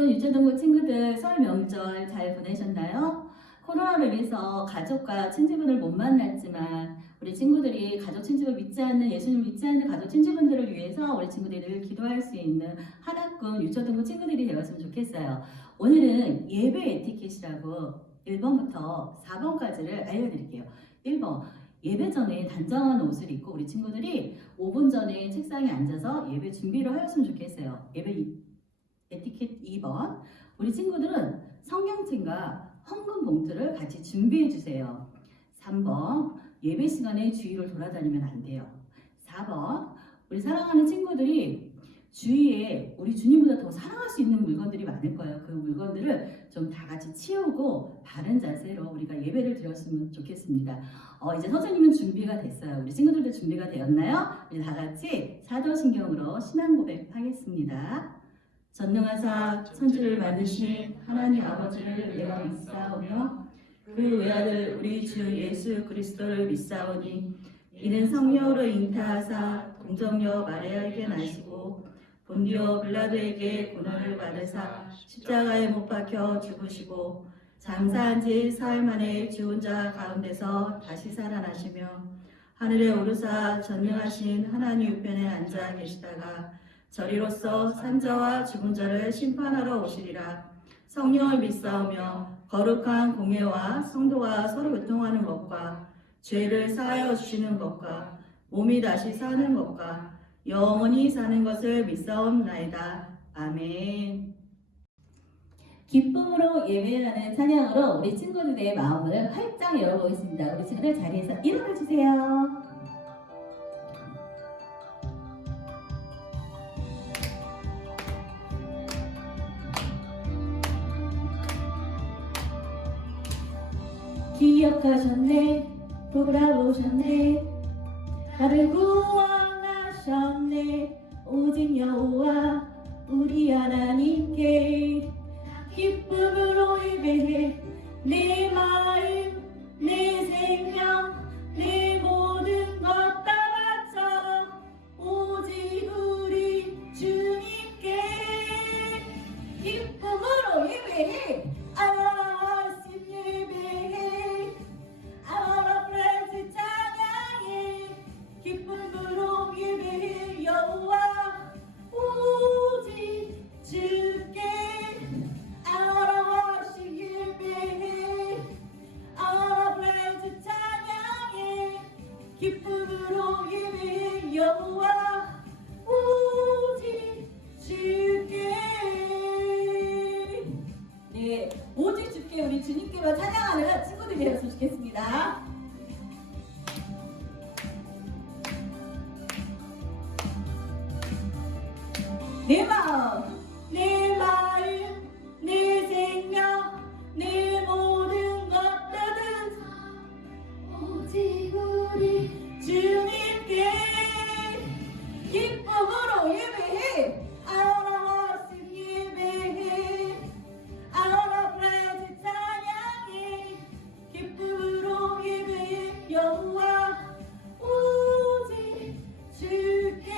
하나군 유초등부 친구들 설 명절 잘 보내셨나요? 코로나로 인해서 가족과 친지분을 못 만났지만 우리 친구들이 가족 친지분 믿지 않는 예수님을 믿지 않는 가족 친지분들을 위해서 우리 친구들이 늘 기도할 수 있는 하나군 유초등부 친구들이 되었으면 좋겠어요. 오늘은 예배 에티켓이라고 1번부터 4번까지를 알려드릴게요. 1번, 예배 전에 단정한 옷을 입고 우리 친구들이 5분 전에 책상에 앉아서 예배 준비를 하였으면 좋겠어요. 예배 에티켓 2번, 우리 친구들은 성경책과 헌금 봉투를 같이 준비해 주세요. 3번, 예배 시간에 주위를 돌아다니면 안 돼요. 4번, 우리 사랑하는 친구들이 주위에 우리 주님보다 더 사랑할 수 있는 물건들이 많을 거예요. 그 물건들을 좀 다 같이 치우고 바른 자세로 우리가 예배를 드렸으면 좋겠습니다. 이제 선생님은 준비가 됐어요. 우리 친구들도 준비가 되었나요? 우리 다 같이 사도신경으로 신앙 고백하겠습니다. 전능하사 천지를 만드신 하나님 아버지를 내가 믿사오며 그 외아들 우리 주 예수 그리스도를 믿사오니 이는 성령으로 잉타하사 동정녀 마리아에게 나시고 본디오 빌라도에게 고난을 받으사 십자가에 못 박혀 죽으시고 장사한 지 사흘 만에 죽은 자 가운데서 다시 살아나시며 하늘에 오르사 전능하신 하나님 우편에 앉아 계시다가 저리로서 산자와 죽은 자를 심판하러 오시리라. 성령을 믿사오며 거룩한 공예와 성도가 서로 교통하는 것과 죄를 사하여 주시는 것과 몸이 다시 사는 것과 영원히 사는 것을 믿사옵나이다. 아멘. 기쁨으로 예배하는 찬양으로 우리 친구들의 마음을 활짝 열어보겠습니다. 우리 친구들 자리에서 일어나 주세요. 기억하셨네, 돌아보셨네, 나를 구원하셨네. 오직 여호와 우리 하나님께 기쁨으로 예배해. 내 마음, 내 생명, 내 모든 것 다 바쳐 오직 우리 주님께 기쁨으로 예배해. 아심 예배해. 아라 프레즈 찬양해. 기쁨으로 예배해. 여호와 오직 주께 아라와시 예배해. 아라 프레즈 찬양해. 기쁨으로 예배해. 여호와 오직 주께. 네, 오직 주께 우리 주님께만 찬양하는 친구들이 되었으면 좋겠습니다. 내 마음, 내 마음, 내 생명, 내 모든 것들은 오직 우리 주님께 기쁨으로 예배해. 아라와심 예배해. 아라 프레즈 찬양해. 기쁨으로 예배해. 여호와 오직 주께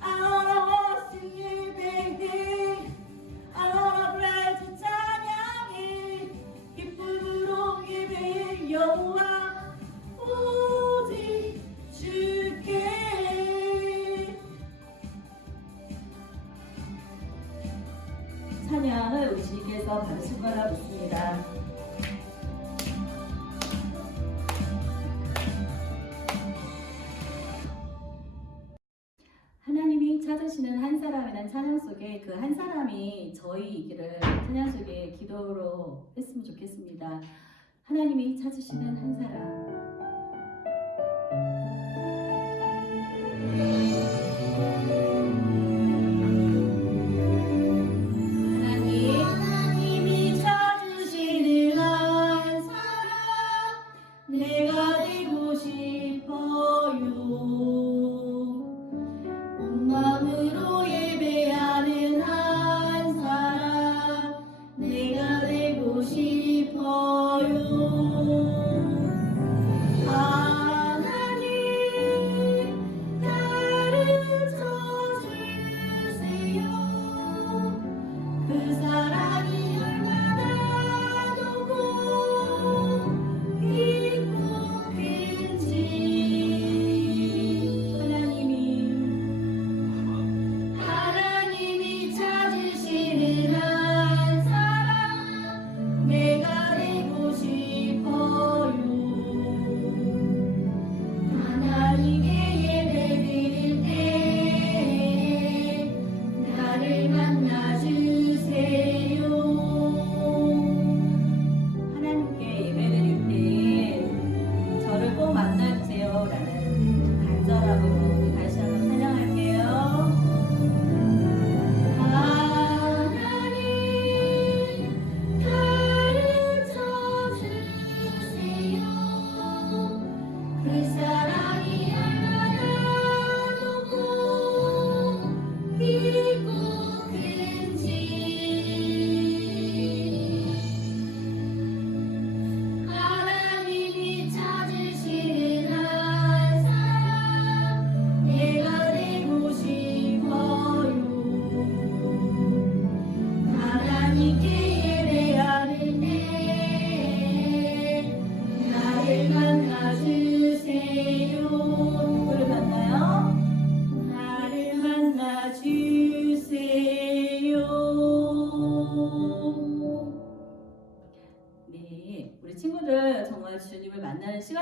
아라와심 예배해. 아라 프레즈 찬양해. 기쁨으로 예배해. 여호와 오직 주께. 찬양을 우리 주님께서 받으실 거라 믿습니다. 하나님이 찾으시는 한 사람이라는 찬양 속에 그 한 사람이 저희이기를 찬양 속에 기도로 했으면 좋겠습니다. 하나님이 찾으시는 한 사람. 하나님이 찾으시는 한 사람 내가 되고 싶어요. 온 마음으로 예배하는 한 사람 내가 되고 싶어요.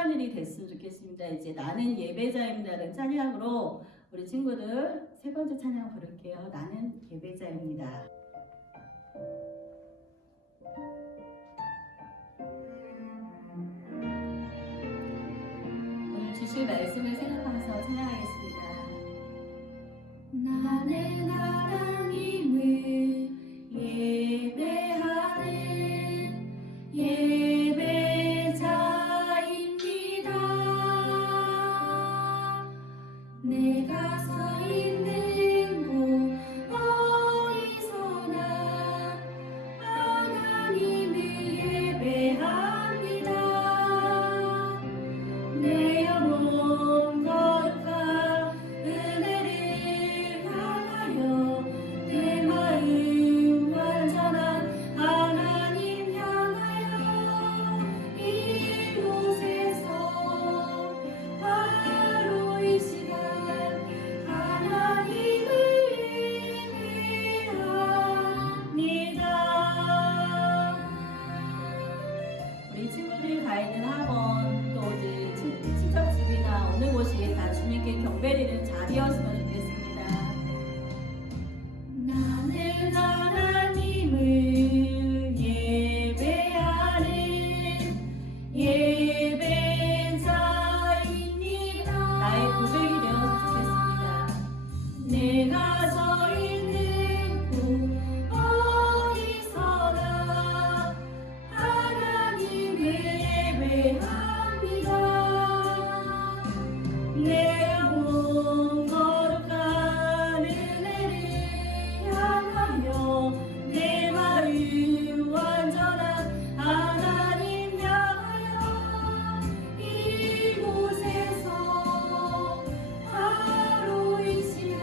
하늘이 됐으면 좋겠습니다. 이제 나는 예배자입니다는 찬양으로 우리 친구들 세 번째 찬양 부를게요. 나는 예배자입니다. 오늘 주실 말씀을 생각하면서 찬양하겠습니다. 나는 하나님을 예배하는 예배자입니다. 내가 서 있는 곳 어디서나 하나님을 예배합니다. 내 영혼 거룩한 은혜를 향하여 내 마음 완전한 하나님 향하여 이곳에서 바로 이 시간 하나님을 예배합니다. 우리 친구들이 가 있는 학원 또 이제 친척집이나 어느 곳이 다 주님께 경배드리는 자리였으면 좋겠습니다. 나는 하나님을 예배하는 예배자입니다. 나의 고백이 되어서 좋겠습니다. 내가 서 있는 곳 어디서나 하나님을 예배합니다. 내 영혼 거룩한 은혜를 향하여 내 마음 완전한 하나님 향하여 이곳에서 바로 이 시간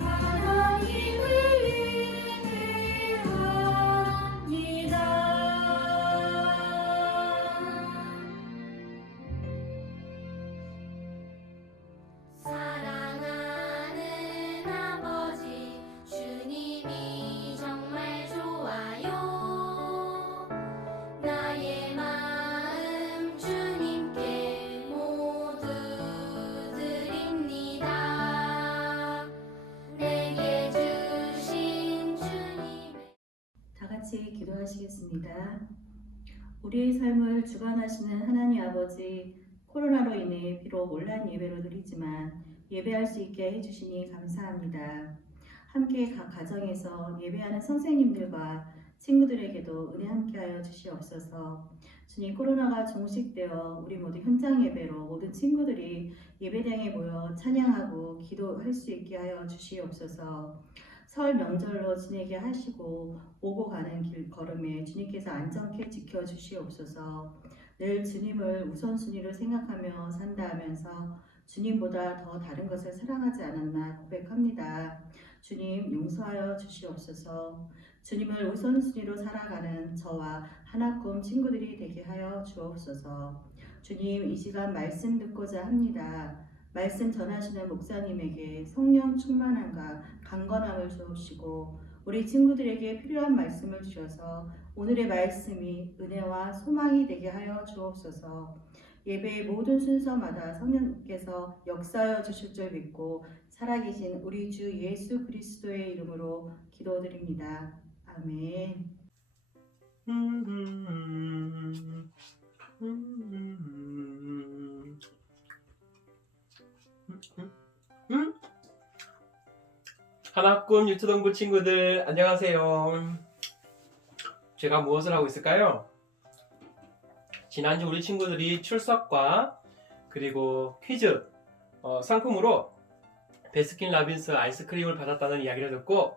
하나님을 예배합니다. 사랑하는 아버지 주님이 정말 좋아요. 나의 마음 주님께 모두 드립니다. 내게 주신 주님의 다 같이 기도하시겠습니다. 우리의 삶을 주관하시는 하나님 아버지, 코로나로 인해 비록 온라인 예배로 드리지만 예배할 수 있게 해주시니 감사합니다. 함께 각 가정에서 예배하는 선생님들과 친구들에게도 은혜 함께하여 주시옵소서. 주님, 코로나가 종식되어 우리 모두 현장 예배로 모든 친구들이 예배당에 모여 찬양하고 기도할 수 있게 하여 주시옵소서. 설 명절로 지내게 하시고 오고 가는 길 걸음에 주님께서 안전케 지켜주시옵소서. 늘 주님을 우선순위로 생각하며 산다 하면서 주님보다 더 다른 것을 사랑하지 않았나 고백합니다. 주님, 용서하여 주시옵소서. 주님을 우선순위로 살아가는 저와 하나꿈 친구들이 되게 하여 주옵소서. 주님, 이 시간 말씀 듣고자 합니다. 말씀 전하시는 목사님에게 성령 충만함과 강건함을 주옵시고 우리 친구들에게 필요한 말씀을 주셔서 오늘의 말씀이 은혜와 소망이 되게 하여 주옵소서. 예배의 모든 순서마다 성령께서 역사하여 주실 줄 믿고 살아계신 우리 주 예수 그리스도의 이름으로 기도드립니다. 아멘. 하나꿈 유초동부 친구들 안녕하세요. 제가 무엇을 하고 있을까요? 지난주 우리 친구들이 출석과 그리고 퀴즈 상품으로 베스킨 라빈스 아이스크림을 받았다는 이야기를 듣고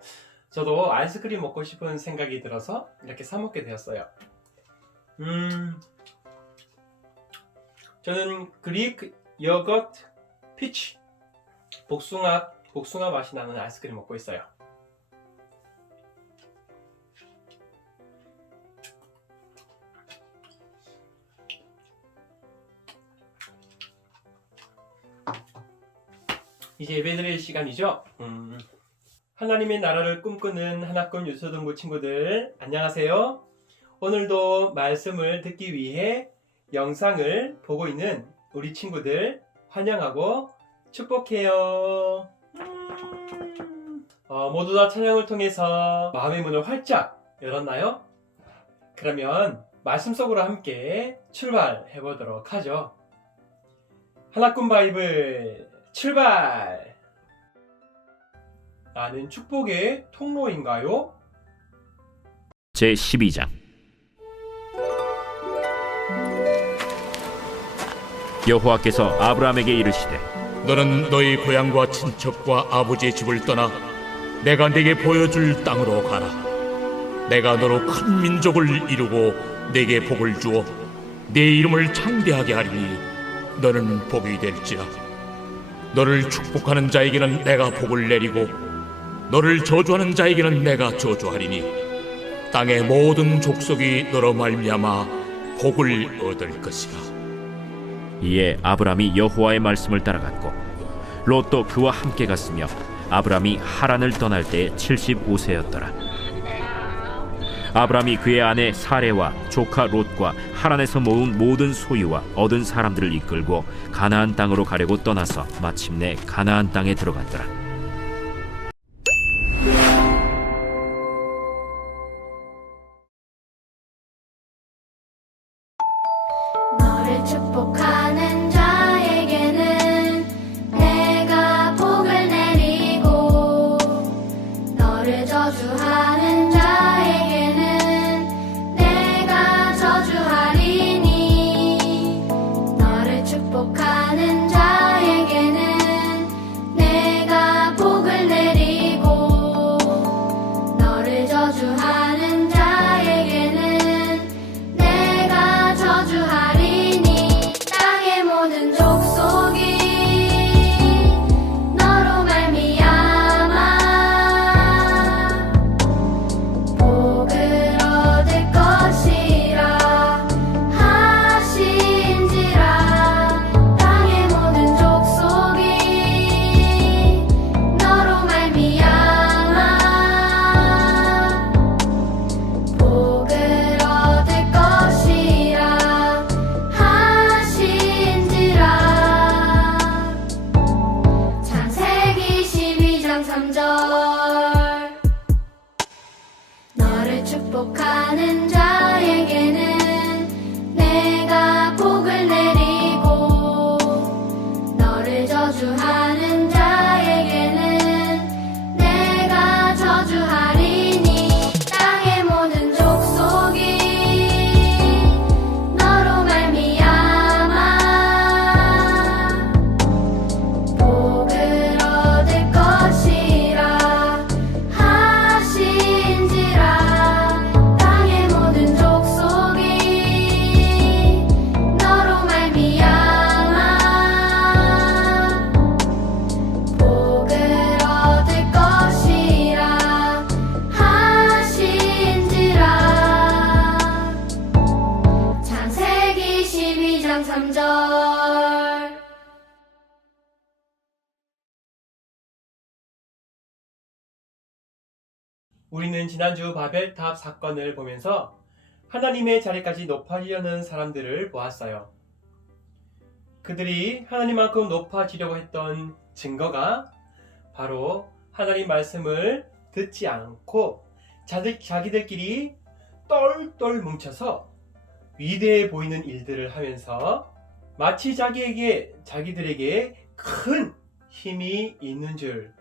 저도 아이스크림 먹고 싶은 생각이 들어서 이렇게 사 먹게 되었어요. 저는 그릭 요거트 피치 복숭아 맛이 나는 아이스크림 먹고 있어요. 이제 예배드릴 시간이죠. 하나님의 나라를 꿈꾸는 하나꿈 유초등부 친구들 안녕하세요. 오늘도 말씀을 듣기 위해 영상을 보고 있는 우리 친구들 환영하고 축복해요. 모두 다 찬양을 통해서 마음의 문을 활짝 열었나요? 그러면 말씀 속으로 함께 출발해 보도록 하죠. 하나꾼 바이블 출발! 나는 축복의 통로인가요? 제12장 여호와께서 아브라함에게 이르시되 너는 너희 고향과 친척과 아버지의 집을 떠나 내가 네게 보여줄 땅으로 가라. 내가 너로 큰 민족을 이루고 네게 복을 주어 네 이름을 창대하게 하리니 너는 복이 될지라. 너를 축복하는 자에게는 내가 복을 내리고 너를 저주하는 자에게는 내가 저주하리니 땅의 모든 족속이 너로 말미암아 복을 얻을 것이라. 이에 아브라함이 여호와의 말씀을 따라갔고 롯도 그와 함께 갔으며 아브라함이 하란을 떠날 때에 75세였더라. 아브라함이 그의 아내 사레와 조카 롯과 하란에서 모은 모든 소유와 얻은 사람들을 이끌고 가나안 땅으로 가려고 떠나서 마침내 가나안 땅에 들어갔더라. 너를 축복하는 자에게는 내가 복을 내리고 너를 저주하는 자에게는 내가 저주하리니 너를 축복하는 자에게는 내가 복을 내리고 너를 저주하는 자에게는 내가 저주하리니 땅의 모든 족속이 너로 말미암아 복을 얻을 것이라 하신지라. 땅의 모든 족속이 너로 말미암아 복을 얻을 것이라 하신지라. 창세기 12장 3절. 너를 축복하는 자에게는 내가 복을 내리고 너를 저주하는 자에게는 내가 저주하리니 땅의 모든 족속이 너로 말미암아 복을 얻을 것이라 하신지라. 땅의 모든 족속이 너로 말미암아 복을 얻을 것이라 하신지라. 창세기 12장 3절. 우리는 지난주 바벨탑 사건을 보면서 하나님의 자리까지 높아지려는 사람들을 보았어요. 그들이 하나님만큼 높아지려고 했던 증거가 바로 하나님 말씀을 듣지 않고 자기들끼리 똘똘 뭉쳐서 위대해 보이는 일들을 하면서 마치 자기들에게 큰 힘이 있는 줄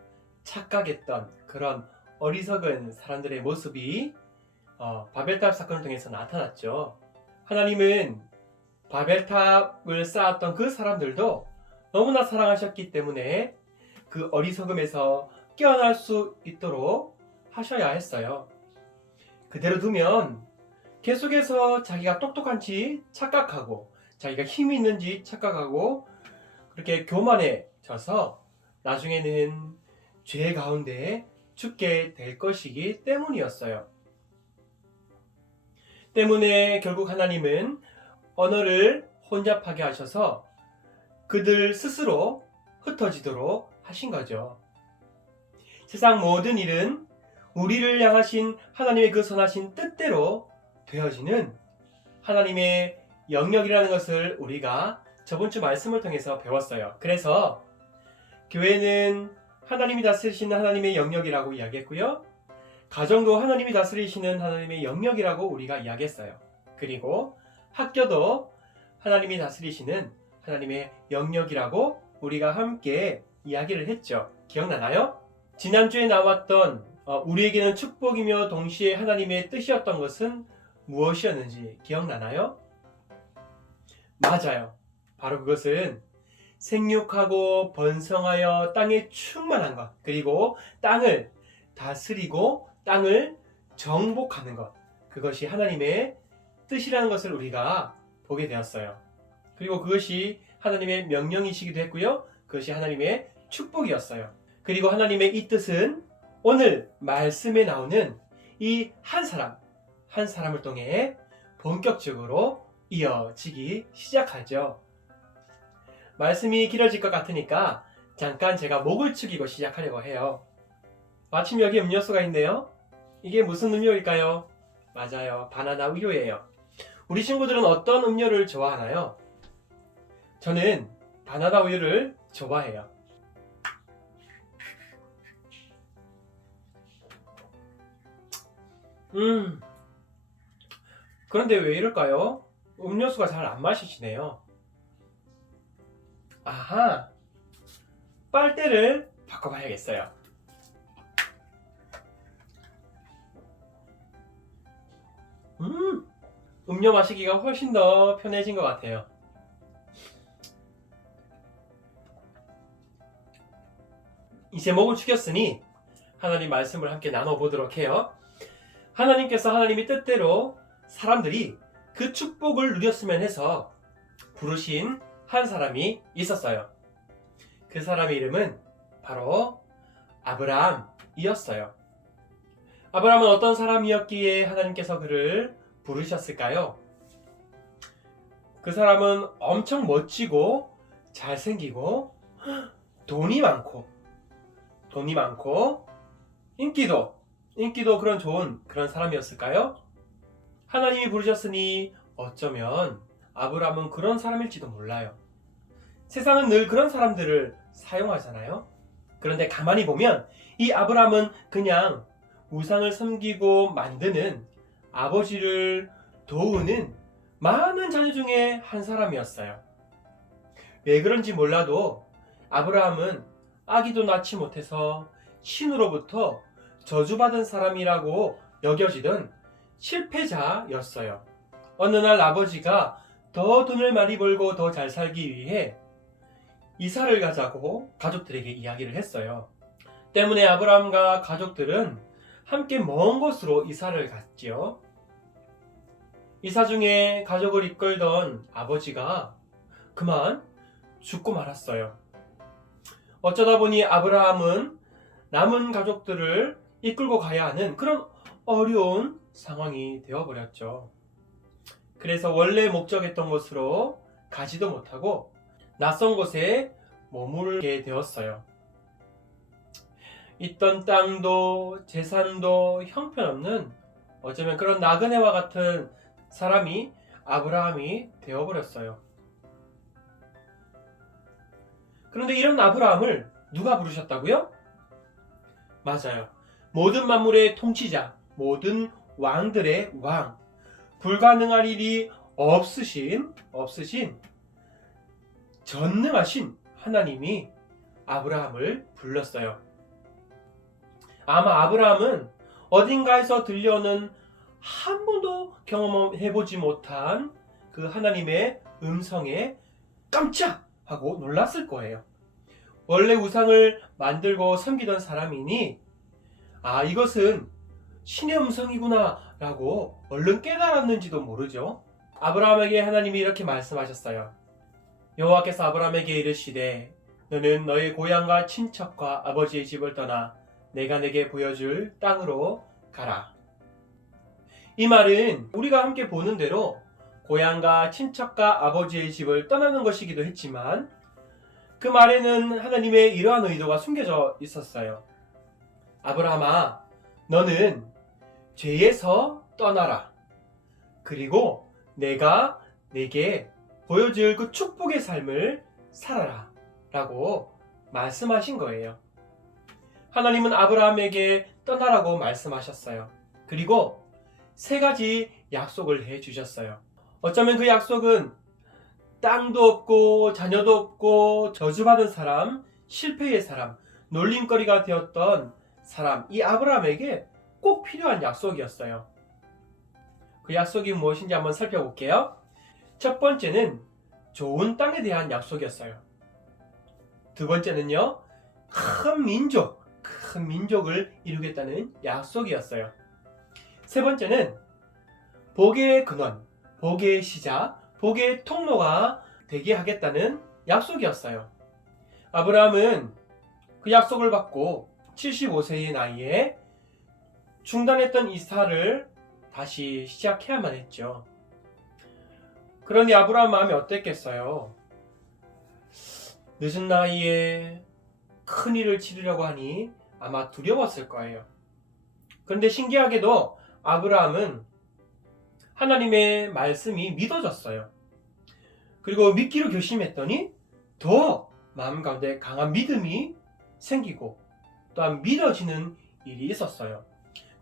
착각했던 그런 어리석은 사람들의 모습이 바벨탑 사건을 통해서 나타났죠. 하나님은 바벨탑을 쌓았던 그 사람들도 너무나 사랑하셨기 때문에 그 어리석음에서 깨어날 수 있도록 하셔야 했어요. 그대로 두면 계속해서 자기가 똑똑한지 착각하고 자기가 힘이 있는지 착각하고 그렇게 교만해져서 나중에는 죄 가운데 죽게 될 것이기 때문이었어요. 때문에 결국 하나님은 언어를 혼잡하게 하셔서 그들 스스로 흩어지도록 하신 거죠. 세상 모든 일은 우리를 향하신 하나님의 그 선하신 뜻대로 되어지는 하나님의 영역이라는 것을 우리가 저번 주 말씀을 통해서 배웠어요. 그래서 교회는 하나님이 다스리시는 하나님의 영역이라고 이야기했고요. 가정도 하나님이 다스리시는 하나님의 영역이라고 우리가 이야기했어요. 그리고 학교도 하나님이 다스리시는 하나님의 영역이라고 우리가 함께 이야기를 했죠. 기억나나요? 지난주에 나왔던 우리에게는 축복이며 동시에 하나님의 뜻이었던 것은 무엇이었는지 기억나나요? 맞아요. 바로 그것은 생육하고 번성하여 땅에 충만한 것, 그리고 땅을 다스리고 땅을 정복하는 것, 그것이 하나님의 뜻이라는 것을 우리가 보게 되었어요. 그리고 그것이 하나님의 명령이시기도 했고요. 그것이 하나님의 축복이었어요. 그리고 하나님의 이 뜻은 오늘 말씀에 나오는 이 한 사람을 통해 본격적으로 이어지기 시작하죠. 말씀이 길어질 것 같으니까 잠깐 제가 목을 축이고 시작하려고 해요. 마침 여기 음료수가 있네요. 이게 무슨 음료일까요? 맞아요. 바나나 우유예요. 우리 친구들은 어떤 음료를 좋아하나요? 저는 바나나 우유를 좋아해요. 그런데 왜 이럴까요? 음료수가 잘 안 마시시네요. 아하, 빨대를 바꿔봐야겠어요. 음료 마시기가 훨씬 더 편해진 것 같아요. 이제 목을 축였으니 하나님 말씀을 함께 나눠보도록 해요. 하나님께서 하나님의 뜻대로 사람들이 그 축복을 누렸으면 해서 부르신 한 사람이 있었어요. 그 사람의 이름은 바로 아브라함이었어요. 아브라함은 어떤 사람이었기에 하나님께서 그를 부르셨을까요? 그 사람은 엄청 멋지고 잘생기고 돈이 많고 인기도 그런 좋은 그런 사람이었을까요? 하나님이 부르셨으니 어쩌면 아브라함은 그런 사람일지도 몰라요. 세상은 늘 그런 사람들을 사용하잖아요. 그런데 가만히 보면 이 아브라함은 그냥 우상을 섬기고 만드는 아버지를 도우는 많은 자녀 중에 한 사람이었어요. 왜 그런지 몰라도 아브라함은 아기도 낳지 못해서 신으로부터 저주받은 사람이라고 여겨지던 실패자였어요. 어느 날 아버지가 더 돈을 많이 벌고 더 잘 살기 위해 이사를 가자고 가족들에게 이야기를 했어요. 때문에 아브라함과 가족들은 함께 먼 곳으로 이사를 갔지요. 이사 중에 가족을 이끌던 아버지가 그만 죽고 말았어요. 어쩌다 보니 아브라함은 남은 가족들을 이끌고 가야 하는 그런 어려운 상황이 되어버렸죠. 그래서 원래 목적했던 곳으로 가지도 못하고 낯선 곳에 머물게 되었어요. 있던 땅도 재산도 형편없는 어쩌면 그런 나그네와 같은 사람이 아브라함이 되어버렸어요. 그런데 이런 아브라함을 누가 부르셨다고요? 맞아요. 모든 만물의 통치자, 모든 왕들의 왕, 불가능할 일이 없으신 전능하신 하나님이 아브라함을 불렀어요. 아마 아브라함은 어딘가에서 들려오는 한 번도 경험해보지 못한 그 하나님의 음성에 깜짝 하고 놀랐을 거예요. 원래 우상을 만들고 섬기던 사람이니 이것은 신의 음성이구나 라고 얼른 깨달았는지도 모르죠. 아브라함에게 하나님이 이렇게 말씀하셨어요. 여호와께서 아브라함에게 이르시되 너는 너의 고향과 친척과 아버지의 집을 떠나 내가 내게 보여줄 땅으로 가라. 이 말은 우리가 함께 보는 대로 고향과 친척과 아버지의 집을 떠나는 것이기도 했지만 그 말에는 하나님의 이러한 의도가 숨겨져 있었어요. 아브라함아, 너는 죄에서 떠나라. 그리고 내가 내게 보여줄 그 축복의 삶을 살아라 라고 말씀하신 거예요. 하나님은 아브라함에게 떠나라고 말씀하셨어요. 그리고 3가지 약속을 해 주셨어요. 어쩌면 그 약속은 땅도 없고 자녀도 없고 저주받은 사람, 실패의 사람, 놀림거리가 되었던 사람, 이 아브라함에게 꼭 필요한 약속이었어요. 그 약속이 무엇인지 한번 살펴볼게요. 첫 번째는 좋은 땅에 대한 약속이었어요. 두 번째는요, 큰 민족을 이루겠다는 약속이었어요. 세 번째는 복의 근원, 복의 시작, 복의 통로가 되게 하겠다는 약속이었어요. 아브라함은 그 약속을 받고 75세의 나이에 중단했던 이사를 다시 시작해야만 했죠. 그러니 아브라함 마음이 어땠겠어요? 늦은 나이에 큰 일을 치르려고 하니 아마 두려웠을 거예요. 그런데 신기하게도 아브라함은 하나님의 말씀이 믿어졌어요. 그리고 믿기로 결심했더니 더 마음 가운데 강한 믿음이 생기고 또한 믿어지는 일이 있었어요.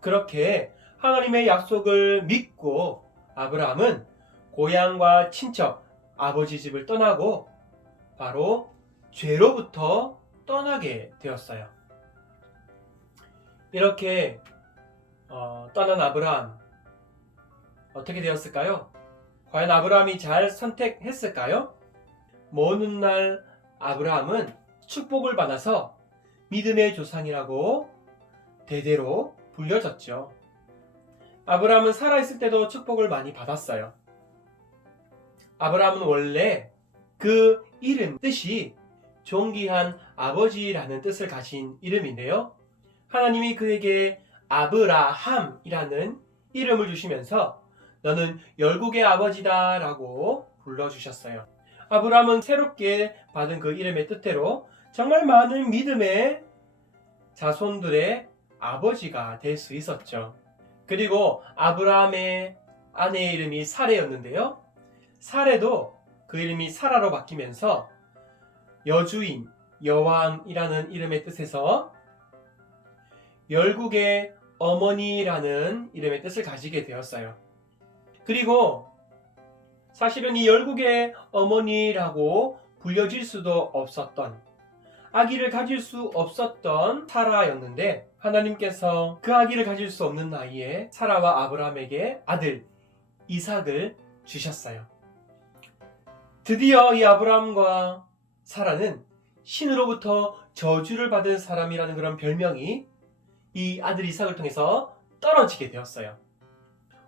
그렇게 하나님의 약속을 믿고 아브라함은 고향과 친척, 아버지 집을 떠나고 바로 죄로부터 떠나게 되었어요. 이렇게 떠난 아브라함 어떻게 되었을까요? 과연 아브라함이 잘 선택했을까요? 먼 훗날 아브라함은 축복을 받아서 믿음의 조상이라고 대대로 불려졌죠. 아브라함은 살아있을 때도 축복을 많이 받았어요. 아브라함은 원래 그 이름 뜻이 존귀한 아버지라는 뜻을 가진 이름인데요. 하나님이 그에게 아브라함이라는 이름을 주시면서 너는 열국의 아버지다 라고 불러주셨어요. 아브라함은 새롭게 받은 그 이름의 뜻대로 정말 많은 믿음의 자손들의 아버지가 될 수 있었죠. 그리고 아브라함의 아내의 이름이 사레였는데요. 사레도 그 이름이 사라로 바뀌면서 여주인, 여왕이라는 이름의 뜻에서 열국의 어머니라는 이름의 뜻을 가지게 되었어요. 그리고 사실은 이 열국의 어머니라고 불려질 수도 없었던, 아기를 가질 수 없었던 사라였는데 하나님께서 그 아기를 가질 수 없는 나이에 사라와 아브라함에게 아들 이삭을 주셨어요. 드디어 이 아브라함과 사라는 신으로부터 저주를 받은 사람이라는 그런 별명이 이 아들 이삭을 통해서 떨어지게 되었어요.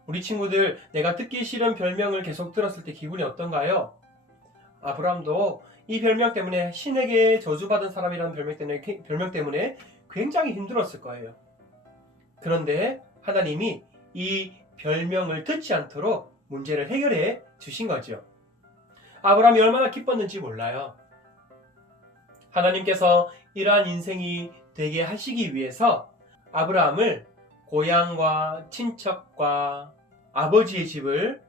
우리 친구들, 내가 듣기 싫은 별명을 계속 들었을 때 기분이 어떤가요? 아브라함도 이 별명 때문에 신에게 저주받은 사람이라는 별명 때문에 굉장히 힘들었을 거예요. 그런데 하나님이 이 별명을 듣지 않도록 문제를 해결해 주신 거죠. 아브라함이 얼마나 기뻤는지 몰라요. 하나님께서 이러한 인생이 되게 하시기 위해서 아브라함을 고향과 친척과 아버지의 집을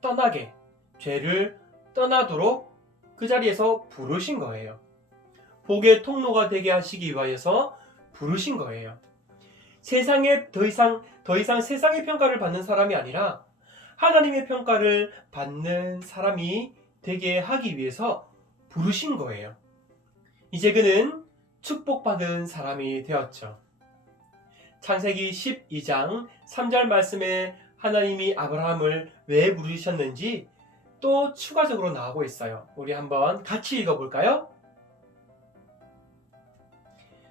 떠나게, 죄를 떠나도록 그 자리에서 부르신 거예요. 복의 통로가 되게 하시기 위해서 부르신 거예요. 세상에 더 이상 세상의 평가를 받는 사람이 아니라 하나님의 평가를 받는 사람이 되게 하기 위해서 부르신 거예요. 이제 그는 축복받은 사람이 되었죠. 창세기 12장 3절 말씀에 하나님이 아브라함을 왜 부르셨는지 또 추가적으로 나오고 있어요. 우리 한번 같이 읽어볼까요?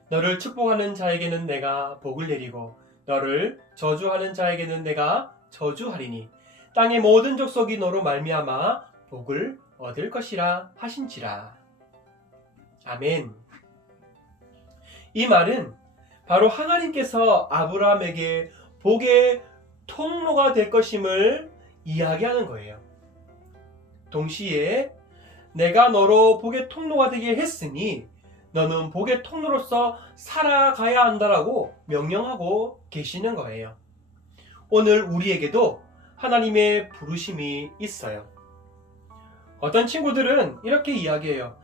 너를 축복하는 자에게는 내가 복을 내리고 너를 저주하는 자에게는 내가 저주하리니 땅의 모든 족속이 너로 말미암아 복을 얻을 것이라 하신지라. 아멘. 이 말은 바로 하나님께서 아브라함에게 복의 통로가 될 것임을 이야기하는 거예요. 동시에 내가 너로 복의 통로가 되게 했으니 너는 복의 통로로서 살아가야 한다라고 명령하고 계시는 거예요. 오늘 우리에게도 하나님의 부르심이 있어요. 어떤 친구들은 이렇게 이야기해요.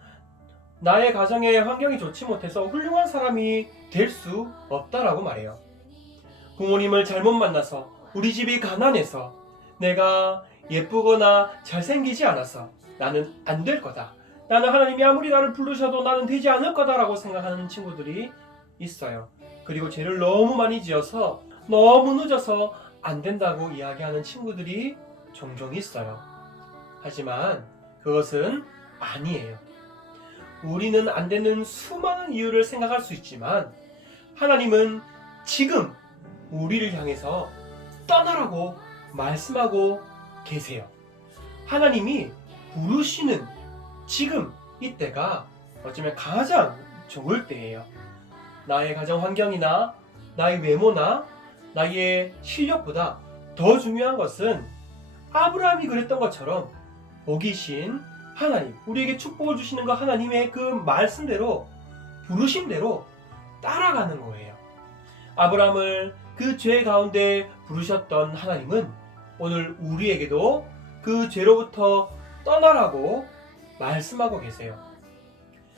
나의 가정의 환경이 좋지 못해서 훌륭한 사람이 될 수 없다라고 말해요. 부모님을 잘못 만나서, 우리 집이 가난해서, 내가 예쁘거나 잘생기지 않아서 나는 안 될 거다. 나는 하나님이 아무리 나를 부르셔도 나는 되지 않을 거다라고 생각하는 친구들이 있어요. 그리고 죄를 너무 많이 지어서 너무 늦어서 안 된다고 이야기하는 친구들이 종종 있어요. 하지만 그것은 아니에요. 우리는 안 되는 수많은 이유를 생각할 수 있지만 하나님은 지금 우리를 향해서 떠나라고 말씀하고 계세요. 하나님이 부르시는 지금 이때가 어쩌면 가장 좋을 때예요. 나의 가정 환경이나 나의 외모나 나의 실력보다 더 중요한 것은 아브라함이 그랬던 것처럼 복이신 하나님, 우리에게 축복을 주시는 그 하나님의 그 말씀대로, 부르심대로 따라가는 거예요. 아브라함을 그 죄 가운데 부르셨던 하나님은 오늘 우리에게도 그 죄로부터 떠나라고 말씀하고 계세요.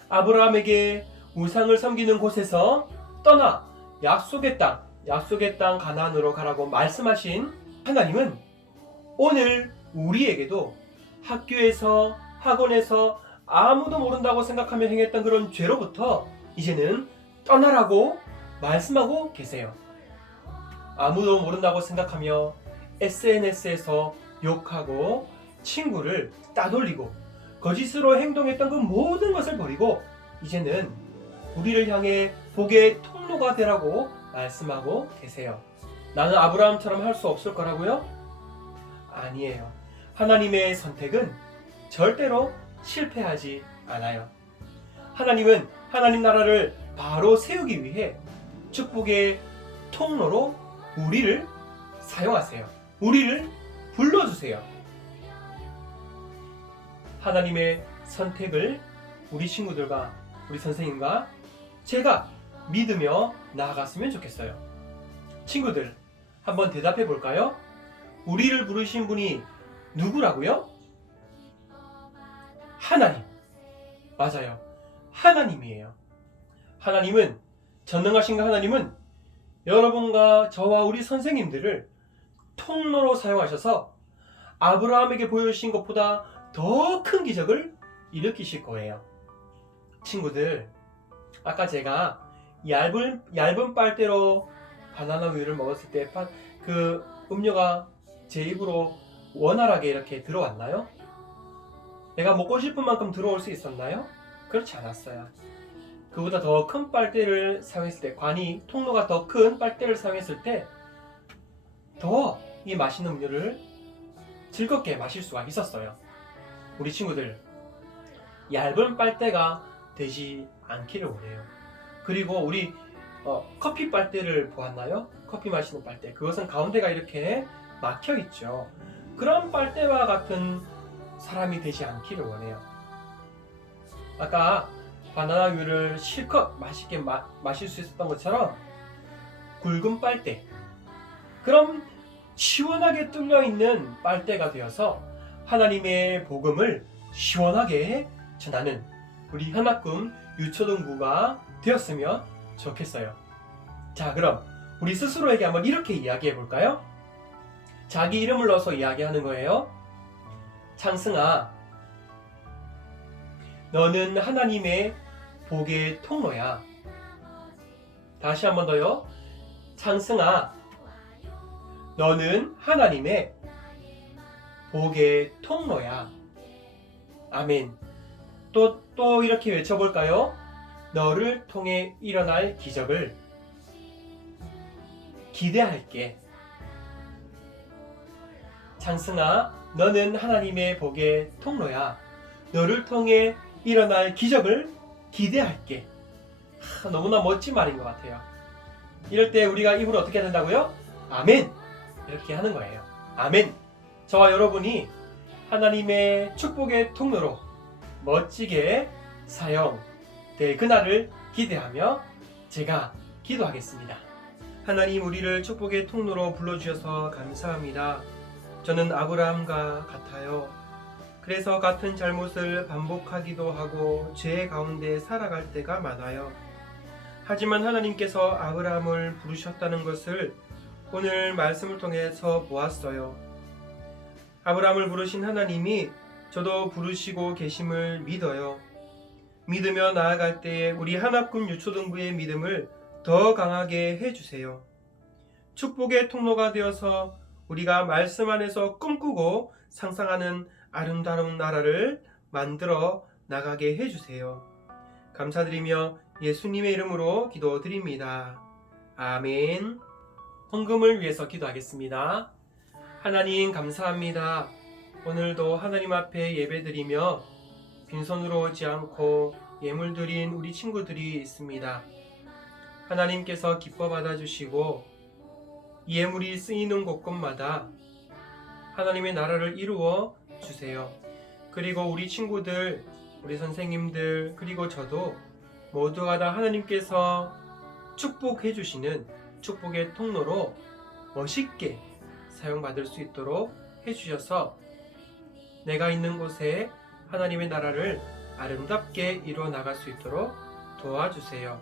아브라함에게 우상을 섬기는 곳에서 떠나 약속의 땅 가나안으로 가라고 말씀하신 하나님은 오늘 우리에게도 학교에서, 학원에서 아무도 모른다고 생각하며 행했던 그런 죄로부터 이제는 떠나라고 말씀하고 계세요. 아무도 모른다고 생각하며 SNS에서 욕하고 친구를 따돌리고 거짓으로 행동했던 그 모든 것을 버리고 이제는 우리를 향해 복의 통로가 되라고 말씀하고 계세요. 나는 아브라함처럼 할 수 없을 거라고요? 아니에요. 하나님의 선택은 절대로 실패하지 않아요. 하나님은 하나님 나라를 바로 세우기 위해 축복의 통로로 우리를 사용하세요. 우리를 불러주세요. 하나님의 선택을 우리 친구들과 우리 선생님과 제가 믿으며 나아갔으면 좋겠어요. 친구들, 한번 대답해 볼까요? 우리를 부르신 분이 누구라고요? 하나님. 맞아요. 하나님이에요. 하나님은, 전능하신 그 하나님은 여러분과 저와 우리 선생님들을 통로로 사용하셔서 아브라함에게 보여주신 것보다 더 큰 기적을 일으키실 거예요. 친구들, 아까 제가 얇은 빨대로 바나나 우유를 먹었을 때 그 음료가 제 입으로 원활하게 이렇게 들어왔나요? 내가 먹고 싶은 만큼 들어올 수 있었나요? 그렇지 않았어요. 그보다 더 큰 빨대를 사용했을 때, 통로가 더 큰 빨대를 사용했을 때 더 이 맛있는 음료를 즐겁게 마실 수가 있었어요. 우리 친구들, 얇은 빨대가 되지 않기를 원해요. 그리고 우리 커피 빨대를 보았나요? 커피 마시는 빨대. 그것은 가운데가 이렇게 막혀 있죠. 그런 빨대와 같은 사람이 되지 않기를 원해요. 아까 바나나 우유를 실컷 맛있게 마실 수 있었던 것처럼 굵은 빨대, 그럼 시원하게 뚫려있는 빨대가 되어서 하나님의 복음을 시원하게 전하는 우리 현악금 유초등부가 되었으면 좋겠어요. 자, 그럼 우리 스스로에게 한번 이렇게 이야기해 볼까요? 자기 이름을 넣어서 이야기하는 거예요. 창승아, 너는 하나님의 복의 통로야. 다시 한 번 더요. 창승아, 너는 하나님의 복의 통로야. 아멘. 또 이렇게 외쳐볼까요? 너를 통해 일어날 기적을 기대할게. 창승아, 너는 하나님의 복의 통로야. 너를 통해 일어날 기적을 기대할게. 너무나 멋진 말인 것 같아요. 이럴 때 우리가 입으로 어떻게 해야 된다고요? 아멘! 이렇게 하는 거예요. 아멘! 저와 여러분이 하나님의 축복의 통로로 멋지게 사용될 그날을 기대하며 제가 기도하겠습니다. 하나님, 우리를 축복의 통로로 불러주셔서 감사합니다. 저는 아브라함과 같아요. 그래서 같은 잘못을 반복하기도 하고 죄 가운데 살아갈 때가 많아요. 하지만 하나님께서 아브라함을 부르셨다는 것을 오늘 말씀을 통해서 보았어요. 아브라함을 부르신 하나님이 저도 부르시고 계심을 믿어요. 믿으며 나아갈 때에 우리 하나뿐 유초등부의 믿음을 더 강하게 해주세요. 축복의 통로가 되어서 우리가 말씀 안에서 꿈꾸고 상상하는 아름다운 나라를 만들어 나가게 해주세요. 감사드리며 예수님의 이름으로 기도드립니다. 아멘. 헌금을 위해서 기도하겠습니다. 하나님 감사합니다. 오늘도 하나님 앞에 예배드리며 빈손으로 오지 않고 예물 드린 우리 친구들이 있습니다. 하나님께서 기뻐 받아주시고 이 예물이 쓰이는 곳곳마다 하나님의 나라를 이루어 주세요. 그리고 우리 친구들, 우리 선생님들, 그리고 저도 모두가 다 하나님께서 축복해 주시는 축복의 통로로 멋있게 사용받을 수 있도록 해주셔서 내가 있는 곳에 하나님의 나라를 아름답게 이루어 나갈 수 있도록 도와주세요.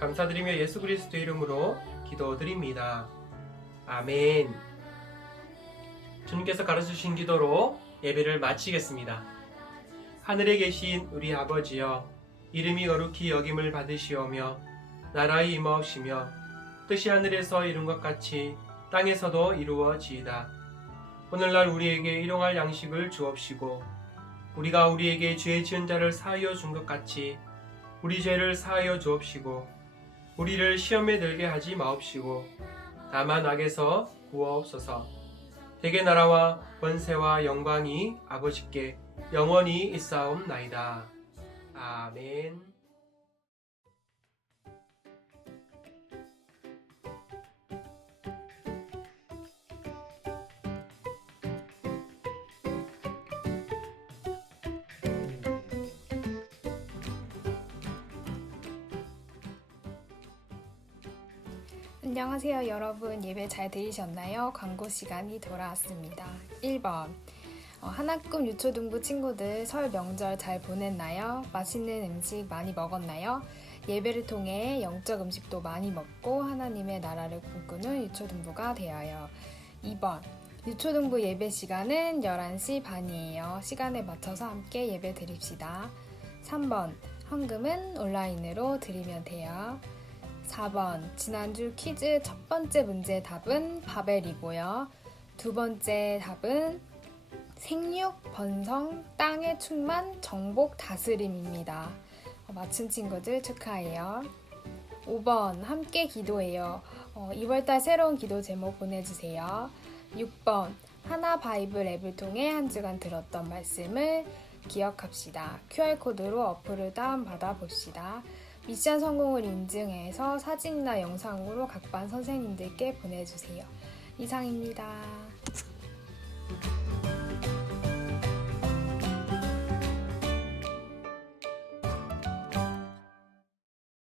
감사드리며 예수 그리스도 이름으로 기도드립니다. 아멘. 주님께서 가르쳐주신 기도로 예배를 마치겠습니다. 하늘에 계신 우리 아버지여, 이름이 거룩히 여김을 받으시오며 나라의 임하옵시며 뜻이 하늘에서 이룬 것 같이 땅에서도 이루어지이다. 오늘날 우리에게 일용할 양식을 주옵시고 우리가 우리에게 죄 지은 자를 사하여 준 것 같이 우리 죄를 사하여 주옵시고 우리를 시험에 들게 하지 마옵시고 다만 악에서 구하옵소서. 대개 나라와 권세와 영광이 아버지께 영원히 있사옵나이다. 아멘. 안녕하세요 여러분, 예배 잘 들으셨나요? 광고 시간이 돌아왔습니다. 1번 하나꿈 유초등부 친구들 설 명절 잘 보냈나요? 맛있는 음식 많이 먹었나요? 예배를 통해 영적 음식도 많이 먹고 하나님의 나라를 꿈꾸는 유초등부가 되어요. 2번 유초등부 예배 시간은 11시 반이에요. 시간에 맞춰서 함께 예배 드립시다. 3번 헌금은 온라인으로 드리면 돼요. 4번 지난주 퀴즈 첫 번째 문제 답은 바벨이고요. 두 번째 답은 생육, 번성, 땅의 충만, 정복, 다스림입니다. 맞춘 친구들 축하해요. 5번 함께 기도해요. 2월달 새로운 기도 제목 보내주세요. 6번 하나 바이블 앱을 통해 한 주간 들었던 말씀을 기억합시다. QR코드로 어플을 다운받아 봅시다. 미션 성공을 인증해서 사진이나 영상으로 각 반 선생님들께 보내주세요. 이상입니다.